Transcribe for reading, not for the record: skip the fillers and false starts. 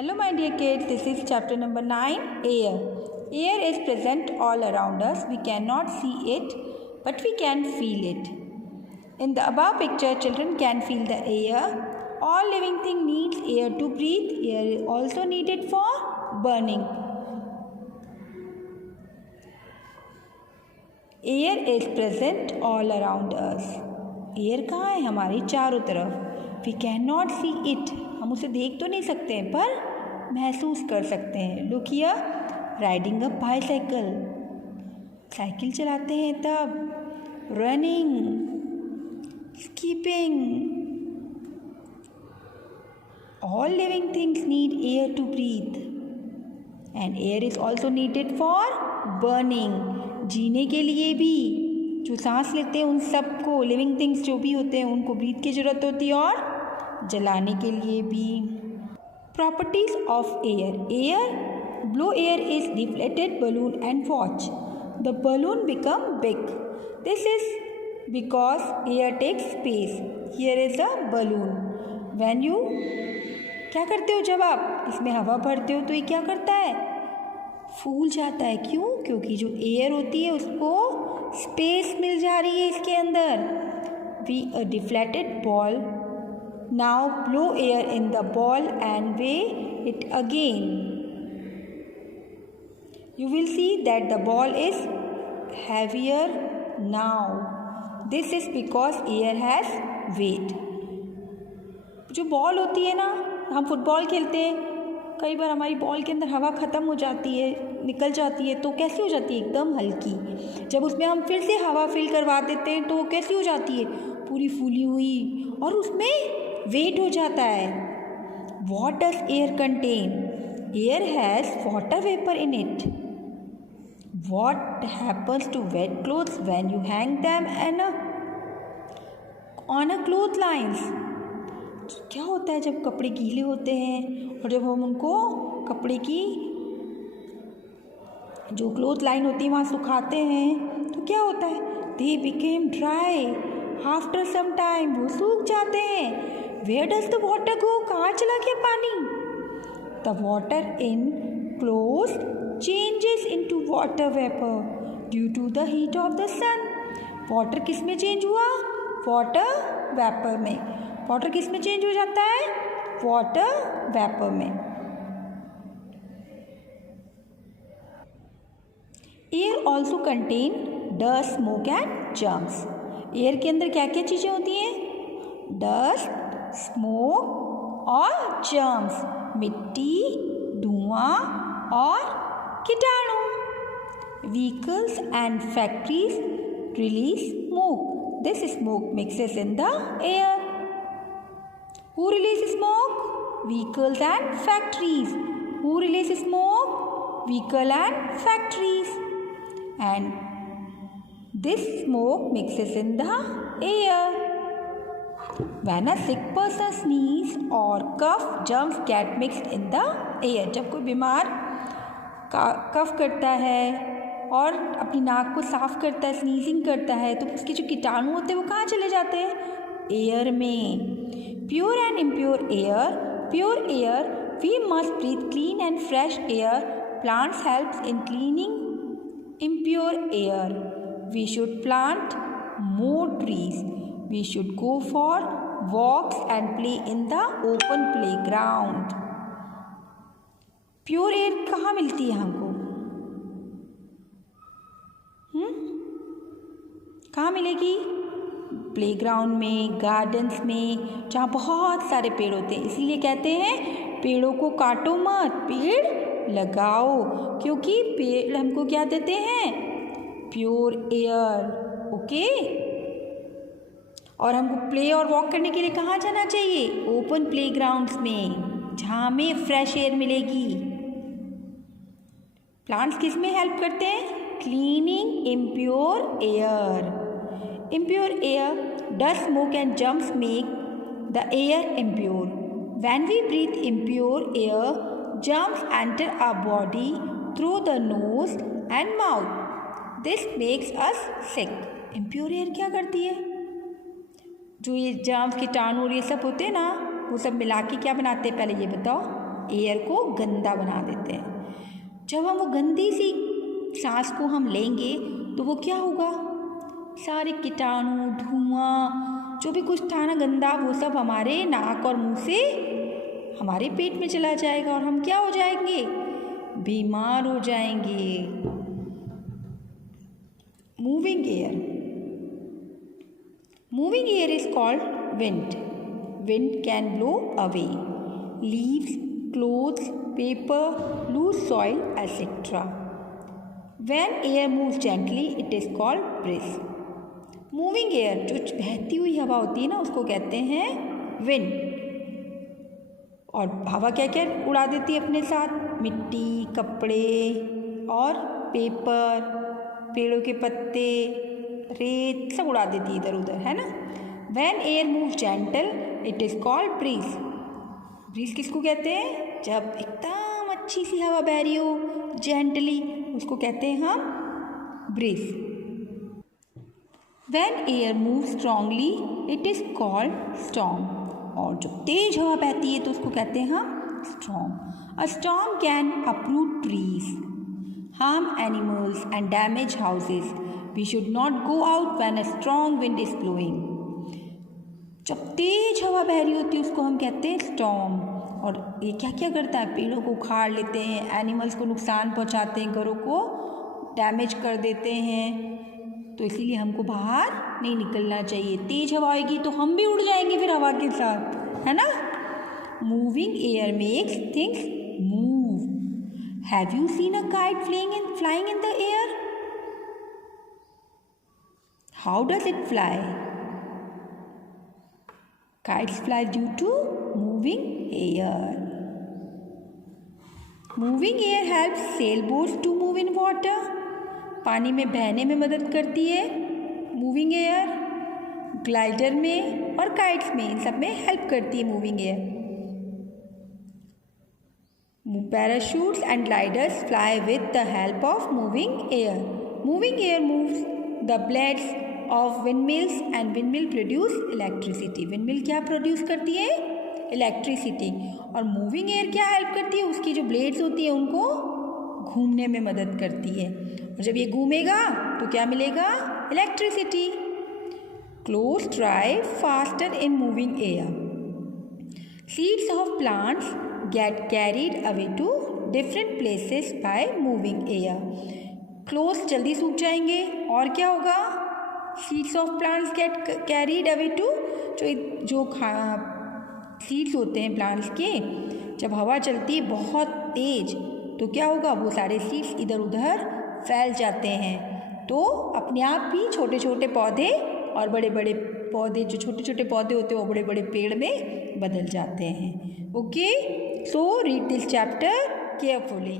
Hello my dear kids, this is chapter number 9, Air. Air is present all around us. We cannot see it, but we can feel it. In the above picture, children can feel the air. All living thing needs air to breathe. Air is also needed for burning. Air is present all around us. Air कहाँ है? हमारे चारों तरफ. We cannot see it. हम उसे देख तो नहीं सकते हैं पर महसूस कर सकते हैं. Look here, riding a bicycle. Cycle चलाते हैं तब. Running, skipping. All living things need air to breathe. And air is also needed for burning. जीने के लिए भी जो सांस लेते हैं उन सबको, लिविंग थिंग्स जो भी होते हैं उनको ब्रीथ की ज़रूरत होती है और जलाने के लिए भी. Properties of air. Air, blow air is deflated balloon and watch. The balloon become big. This is because air takes space. Here is a balloon. When you क्या करते हो जब आप इसमें हवा भरते हो तो ये क्या करता है? फूल जाता है. क्यों? क्योंकि जो एयर होती है उसको स्पेस मिल जा रही है इसके अंदर. We a deflated ball. Now blow air in the ball and weigh it again. You will see that the ball is heavier now. This is because air has weight. जो ball होती है ना, हम फुटबॉल खेलते हैं, कई बार हमारी ball के अंदर हवा ख़त्म हो जाती है, निकल जाती है, तो कैसी हो जाती है? एकदम हल्की. जब उसमें हम फिर से हवा फिल करवा देते हैं तो वो कैसी हो जाती है? पूरी फूली हुई और उसमें वेट हो जाता है. What does air contain? Air has water vapor in it. What happens to wet clothes when you hang them on a clotheslines? क्या होता है जब कपड़े गीले होते हैं और जब हम उनको कपड़े की जो क्लोथ लाइन होती है वहाँ सुखाते हैं तो क्या होता है? They became dry. After some time वो सूख जाते हैं. Where does the water go? कहाँ चला गया पानी? The water in clothes changes into water vapor due to the heat of the sun. Water किस में चेंज हुआ? Water vapor में. Water किस में चेंज हो जाता है? Water vapor में. Air also contain dust, smoke and germs. Air के अंदर क्या क्या चीज़ें होती हैं? डस्ट, स्मोक और जर्म्स. मिट्टी, धुआं और कीटाणु. Vehicles and factories release smoke. This smoke mixes in the air. Who release smoke? Vehicles and factories. Who release smoke? Vehicle and factories. And this smoke mixes in the air. When a sick person sneezes or cough, germs get mixed in the air. जब कोई बीमार कफ करता है और अपनी नाक को साफ करता है, स्नीजिंग करता है, तो उसके जो कीटाणु होते हैं वो कहाँ चले जाते हैं? एयर में. Pure and impure air. Pure air, we must breathe clean and fresh air. Plants helps in cleaning impure air. We should plant more trees. We should go for walks and play in the open playground. Pure air कहाँ मिलती है हमको? कहाँ मिलेगी? Playground में, gardens में, जहाँ बहुत सारे पेड़ होते हैं. इसीलिए कहते हैं पेड़ों को काटो मत, पेड़ लगाओ. क्योंकि पेड़ हमको क्या देते हैं? Pure air. ओके. और हमको प्ले और वॉक करने के लिए कहाँ जाना चाहिए? ओपन प्लेग्राउंड्स में, जहाँ हमें फ्रेश एयर मिलेगी. प्लांट्स किस में हेल्प करते हैं? Cleaning impure air. Impure air, dust, smoke and germs make the air impure. When we breathe impure air, germs enter our body through the nose and mouth. This makes us sick. Impure air क्या करती है? जो ये germs, कीटाणु और ये सब होते हैं ना, वो सब मिला के क्या बनाते हैं? पहले ये बताओ. एयर को गंदा बना देते हैं। जब हम वो गंदी सी सांस को हम लेंगे तो वो क्या होगा, सारे कीटाणु, धुआं, जो भी कुछ था ना गंदा, वो सब हमारे नाक और मुंह से हमारे पेट में चला जाएगा और हम क्या हो जाएंगे, बीमार हो जाएंगे। Moving air, moving air is called wind. Wind can blow away leaves, clothes, paper, loose soil etcetera. When air moves gently, it is called breeze. Moving air, जो बहती हुई हवा होती है ना, उसको कहते हैं wind। और हवा क्या क्या उड़ा देती है अपने साथ, मिट्टी, कपड़े और पेपर, पेड़ों के पत्ते, रेत, सब उड़ा देती है इधर उधर, है ना। When air moves gentle, it is called breeze. Breeze किसको कहते हैं, जब एकदम अच्छी सी हवा बह रही हो जेंटली, उसको कहते हैं हम bridge. When air moves strongly, it is called storm. और जब तेज हवा बहती है तो उसको कहते हैं हम storm. A storm can uproot trees, harm animals and damage houses. We should not go out when a strong wind is blowing. जब तेज हवा बह रही होती है उसको हम कहते हैं स्टॉर्म। और ये क्या क्या करता है, पेड़ों को उखाड़ लेते हैं, एनिमल्स को नुकसान पहुंचाते हैं, घरों को डैमेज कर देते हैं। तो इसीलिए हमको बाहर नहीं निकलना चाहिए। तेज हवा आएगी तो हम भी उड़ जाएंगे फिर हवा के साथ, है ना। Moving air makes things move. Have you seen a kite flying in the air? How does it fly? Kites fly due to moving air. Moving air helps sailboats to move in water. पानी में बहने में मदद करती है moving air, glider में और kites में, इन सब में हेल्प करती है moving air. Parachutes and gliders fly with the help of moving air. Moving air moves the blades of windmills and windmill produce electricity. Windmill क्या प्रोड्यूस करती है, इलेक्ट्रिसिटी। और मूविंग एयर क्या हेल्प करती है, उसकी जो ब्लेड्स होती है उनको घूमने में मदद करती है। और जब ये घूमेगा तो क्या मिलेगा, electricity. Clothes dry faster in moving air. Seeds of plants get carried away to different places by moving air. Clothes जल्दी सूख जाएंगे और क्या होगा, seeds of plants get carried away to, जो सीड्स होते हैं प्लांट्स के, जब हवा चलती है बहुत तेज तो क्या होगा, वो सारे सीड्स इधर उधर फैल जाते हैं। तो अपने आप ही छोटे छोटे पौधे और बड़े बड़े पौधे, जो छोटे छोटे पौधे होते हैं वो बड़े बड़े पेड़ में बदल जाते हैं। Okay, so read this chapter carefully.